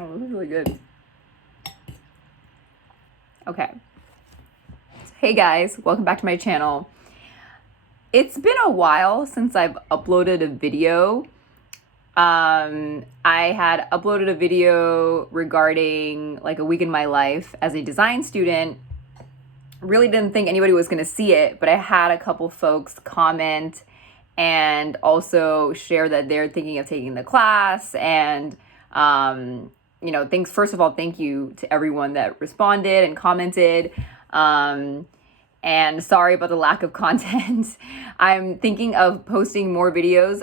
Oh, this is really good. Okay. Hey guys, welcome back to my channel. It's been a while since I've uploaded a video. I had uploaded a video regarding like a week in my life as a design student. Really didn't think anybody was going to see it, but I had a couple folks comment and also share that they're thinking of taking the class. And first of all, thank you to everyone that responded and commented. And sorry about the lack of content. I'm thinking of posting more videos.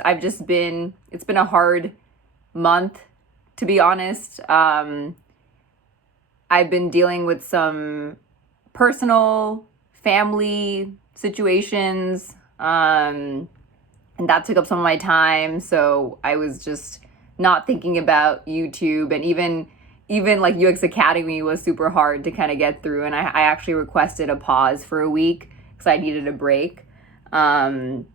It's been a hard month, to be honest. I've been dealing with some personal family situations, and that took up some of my time. So I was just not thinking about YouTube, and even like UX Academy was super hard to kind of get through. And I actually requested a pause for a week because I needed a break. But I'm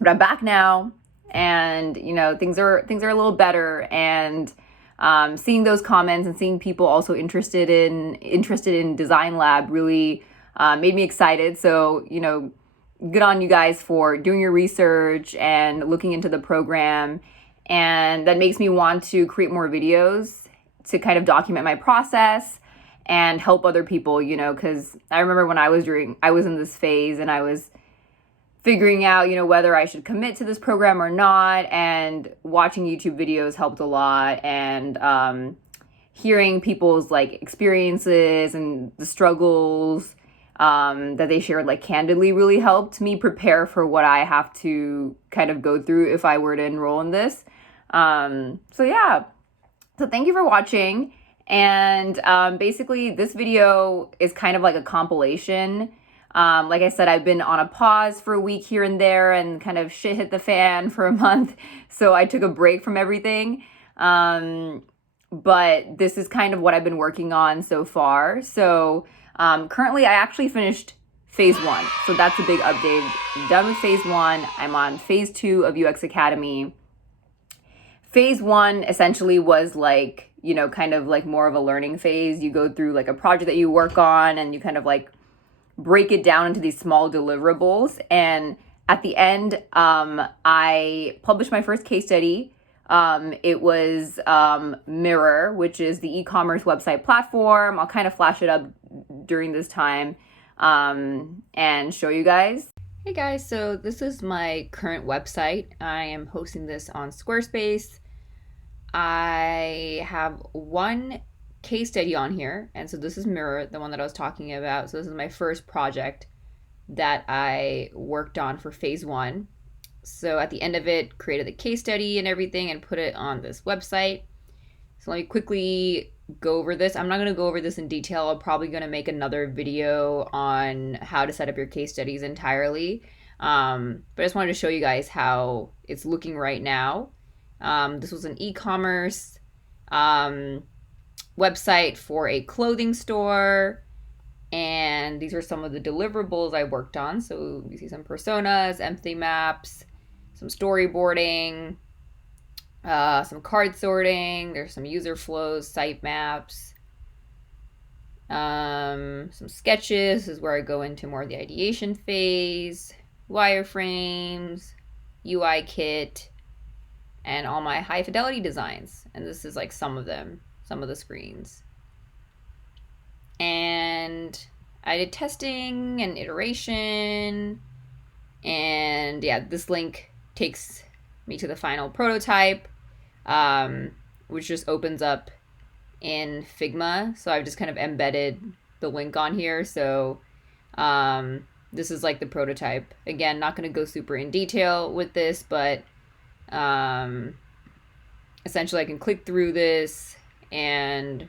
back now, and things are a little better. And seeing those comments and seeing people also interested in DesignLab really made me excited. So good on you guys for doing your research and looking into the program. And that makes me want to create more videos to kind of document my process and help other people, because I remember when I was in this phase and I was figuring out, whether I should commit to this program or not, and watching YouTube videos helped a lot. And hearing people's like experiences and the struggles that they shared like candidly really helped me prepare for what I have to kind of go through if I were to enroll in this. So thank you for watching. And basically this video is kind of like a compilation. Like I said, I've been on a pause for a week here and there, and kind of shit hit the fan for a month. So I took a break from everything. But this is kind of what I've been working on so far. So currently I actually finished phase 1. So that's a big update. I'm done with phase 1. I'm on phase 2 of UX Academy. Phase 1 essentially was like, kind of like more of a learning phase. You go through like a project that you work on, and you kind of like break it down into these small deliverables. And at the end, I published my first case study. It was Mirror, which is the e-commerce website platform. I'll kind of flash it up during this time and show you guys. Hey guys, so this is my current website. I am hosting this on Squarespace. I have one case study on here, and so this is Mirror, the one that I was talking about. So this is my first project that I worked on for phase 1. So at the end of it, created the case study and everything and put it on this website. So let me quickly go over this. I'm not going to go over this in detail. I'm probably going to make another video on how to set up your case studies entirely. But I just wanted to show you guys how it's looking right now. This was an e-commerce website for a clothing store. And these are some of the deliverables I worked on. So you see some personas, empathy maps, some storyboarding, some card sorting. There's some user flows, site maps, some sketches. This is where I go into more of the ideation phase, wireframes, UI kit, and all my high fidelity designs. And this is like some of them, some of the screens. And I did testing and iteration. And yeah, this link takes me to the final prototype, which just opens up in Figma. So I've just kind of embedded the link on here. So this is like the prototype. Again, not going to go super in detail with this, but essentially I can click through this and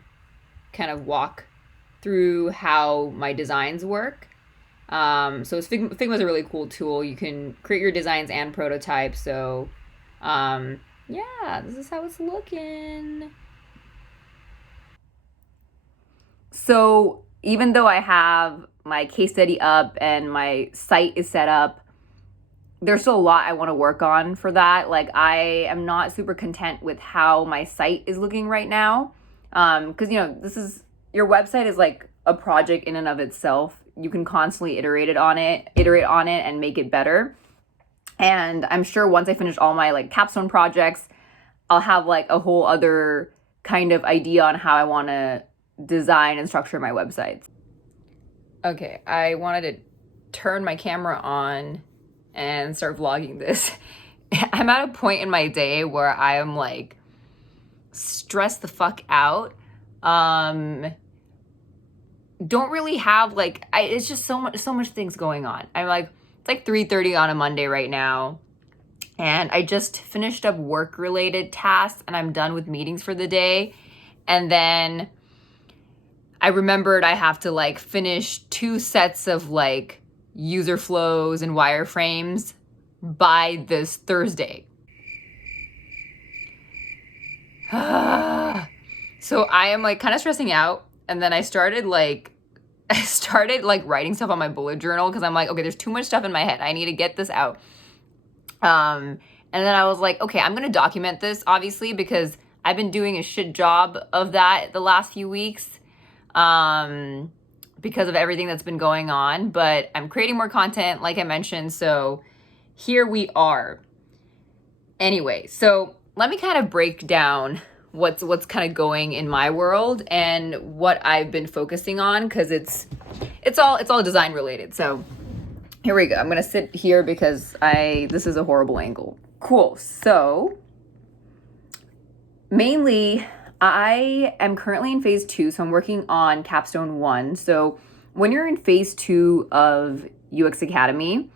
kind of walk through how my designs work. So Figma is a really cool tool. You can create your designs and prototypes. So yeah, this is how it's looking. So even though I have my case study up and my site is set up, there's still a lot I want to work on for that. Like, I am not super content with how my site is looking right now. Because, your website is like a project in and of itself. You can constantly iterate on it and make it better. And I'm sure once I finish all my like capstone projects, I'll have like a whole other kind of idea on how I want to design and structure my websites. Okay, I wanted to turn my camera on and start vlogging this. I'm at a point in my day where I am like stressed the fuck out. Don't really have like, it's just so much things going on. I'm like, it's like 3:30 on a Monday right now. And I just finished up work-related tasks and I'm done with meetings for the day. And then I remembered I have to like finish 2 sets of like user flows and wireframes by this Thursday. So I am like kind of stressing out. And then I started like writing stuff on my bullet journal because I'm like, okay, there's too much stuff in my head. I need to get this out. And then I was like, okay, I'm going to document this, obviously, because I've been doing a shit job of that the last few weeks because of everything that's been going on. But I'm creating more content, like I mentioned. So here we are. Anyway, so let me kind of break down what's kind of going in my world and what I've been focusing on, because it's all design related. So here we go. I'm going to sit here because this is a horrible angle. Cool. So mainly I am currently in phase 2. So I'm working on capstone 1. So when you're in phase 2 of UX Academy,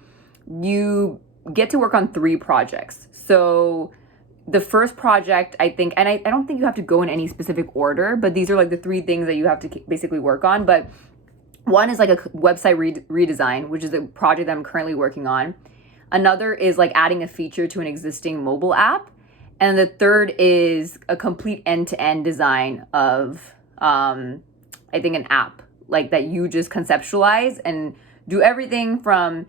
you get to work on 3 projects. So the first project, I think, and I don't think you have to go in any specific order, but these are like the 3 things that you have to basically work on. But one is like a website redesign, which is a project that I'm currently working on. Another is like adding a feature to an existing mobile app. And the third is a complete end-to-end design of, I think, an app like that you just conceptualize and do everything from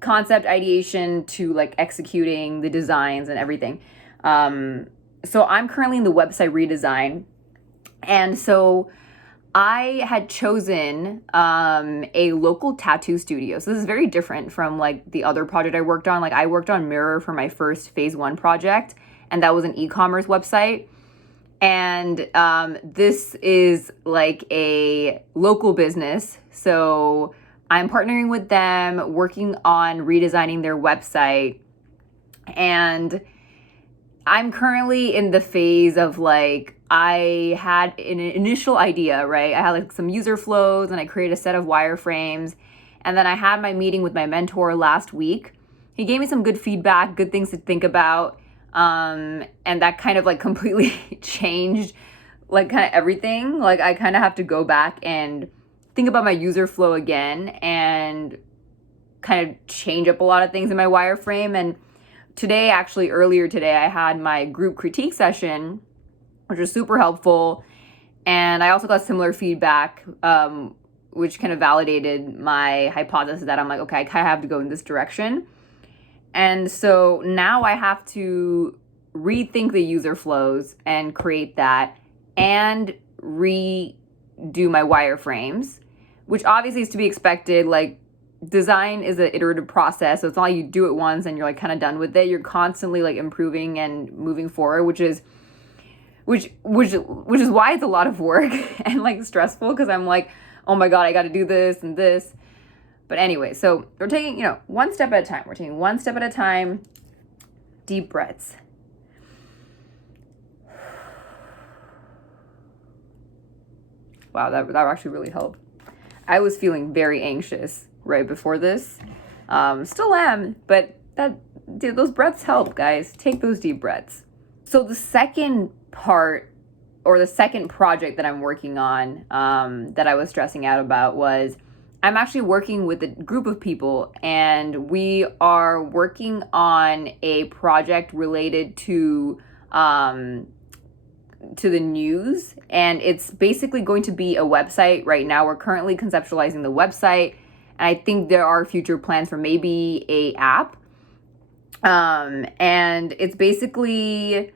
concept ideation to like executing the designs and everything. So I'm currently in the website redesign. And so I had chosen a local tattoo studio. So this is very different from like the other project I worked on. Like I worked on Mirror for my first phase 1 project, and that was an e-commerce website. And this is like a local business. So I'm partnering with them, working on redesigning their website. And I'm currently in the phase of like, I had an initial idea, right? I had like some user flows and I created a set of wireframes. And then I had my meeting with my mentor last week. He gave me some good feedback, good things to think about. And that kind of like completely changed like kind of everything. Like I kind of have to go back and think about my user flow again and kind of change up a lot of things in my wireframe. And earlier today, I had my group critique session, which was super helpful. And I also got similar feedback, which kind of validated my hypothesis that I'm like, okay, I kind of have to go in this direction. And so now I have to rethink the user flows and create that and redo my wireframes, which obviously is to be expected. Like design is an iterative process. So it's not like you do it once and you're like kind of done with it. You're constantly like improving and moving forward, which is why it's a lot of work and like stressful, because I'm like, oh my God, I got to do this and this. But anyway, so we're taking, one step at a time. We're taking one step at a time. Deep breaths. Wow, that actually really helped. I was feeling very anxious right before this. Still am, but those breaths help, guys. Take those deep breaths. So the second part, or the second project that I'm working on, that I was stressing out about, was I'm actually working with a group of people, and we are working on a project related to the news, and it's basically going to be a website. Right now, we're currently conceptualizing the website, and I think there are future plans for maybe a app. And it's basically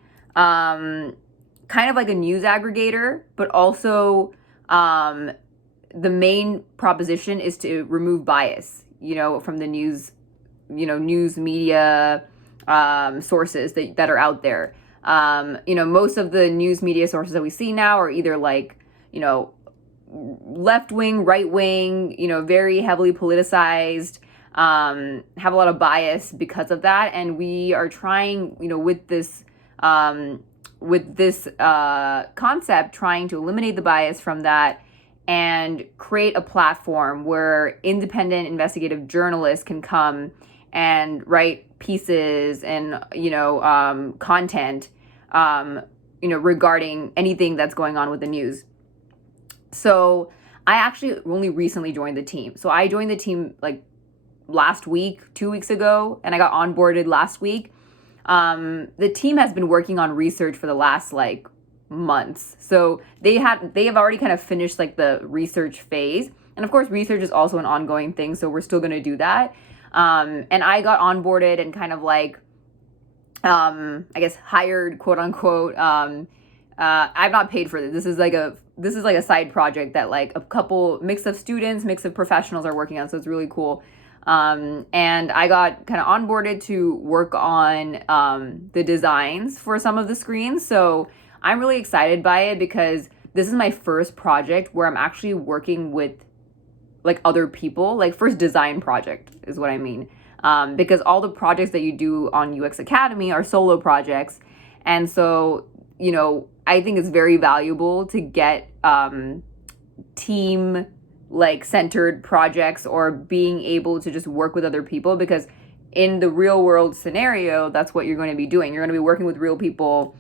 kind of like a news aggregator, but also the main proposition is to remove bias, from the news, news media sources that are out there. Most of the news media sources that we see now are either like, left wing, right wing, very heavily politicized, have a lot of bias because of that. And we are trying, with this concept, trying to eliminate the bias from that and create a platform where independent investigative journalists can come and write pieces and, content, regarding anything that's going on with the news. So I actually only recently joined the team. So I joined the team like last week, 2 weeks ago, and I got onboarded last week. The team has been working on research for the last like months. So they have already kind of finished like the research phase. And of course, research is also an ongoing thing. So we're still going to do that. And I got onboarded and kind of like, I guess hired, quote unquote. I'm not paid for this. This is like a side project that like a couple mix of students, mix of professionals are working on. So it's really cool. And I got kind of onboarded to work on the designs for some of the screens. So I'm really excited by it because this is my first project where I'm actually working with like other people, like first design project is what I mean. Because all the projects that you do on UX Academy are solo projects. And so, I think it's very valuable to get team like centered projects or being able to just work with other people, because in the real world scenario, that's what you're going to be doing. You're going to be working with real people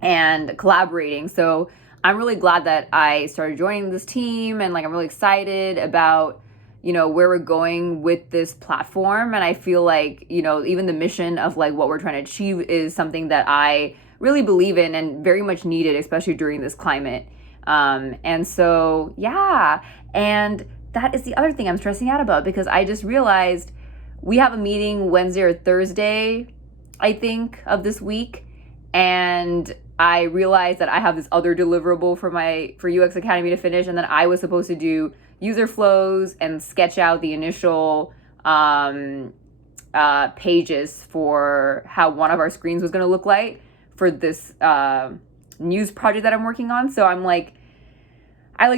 and collaborating. So I'm really glad that I started joining this team, and like I'm really excited about where we're going with this platform. And I feel like even the mission of like what we're trying to achieve is something that I really believe in and very much needed, especially during this climate. And so yeah, and that is the other thing I'm stressing out about, because I just realized we have a meeting Wednesday or Thursday, I think, of this week. And I realized that I have this other deliverable for UX Academy to finish, and then I was supposed to do user flows and sketch out the initial pages for how one of our screens was going to look like for this news project that I'm working on. So I'm like,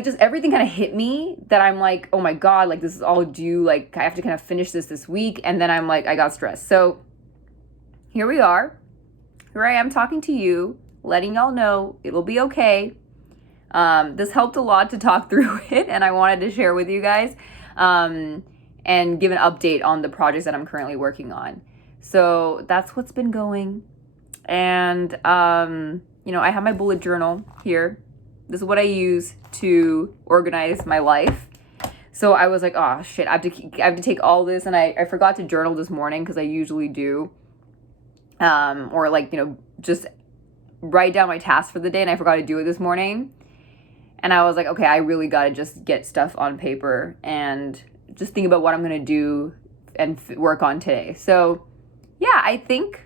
just everything kind of hit me that I'm like, oh my God, like this is all due. Like I have to kind of finish this week. And then I'm like, I got stressed. So here we are. Here I am talking to you, letting y'all know it'll be okay. This helped a lot to talk through it, and I wanted to share with you guys and give an update on the projects that I'm currently working on. So that's what's been going. And, I have my bullet journal here. This is what I use to organize my life. So I was like, oh shit, I have to take all this. And I forgot to journal this morning, because I usually do. Or like, just write down my tasks for the day, and I forgot to do it this morning. And I was like, okay, I really got to just get stuff on paper and just think about what I'm going to do and work on today. So yeah, I think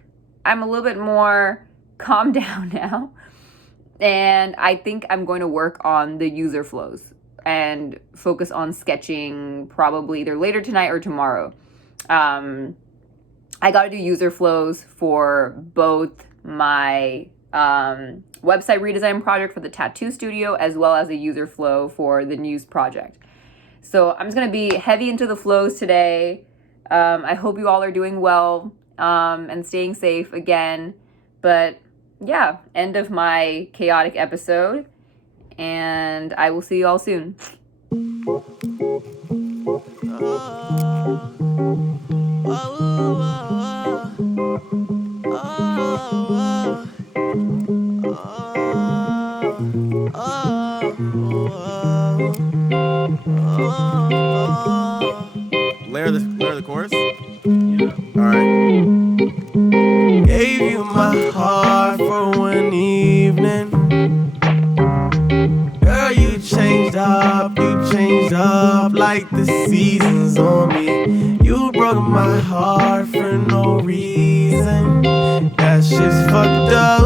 I'm a little bit more calmed down now. And I think I'm going to work on the user flows and focus on sketching probably either later tonight or tomorrow. I got to do user flows for both my website redesign project for the tattoo studio, as well as a user flow for the news project. So I'm just going to be heavy into the flows today. I hope you all are doing well and staying safe again. But yeah, end of my chaotic episode, and I will see you all soon. Layer the chorus? Yeah. Alright. Gave you my heart for one evening. Girl, you changed up like the seasons on me. You broke my heart for no reason. That shit's fucked up.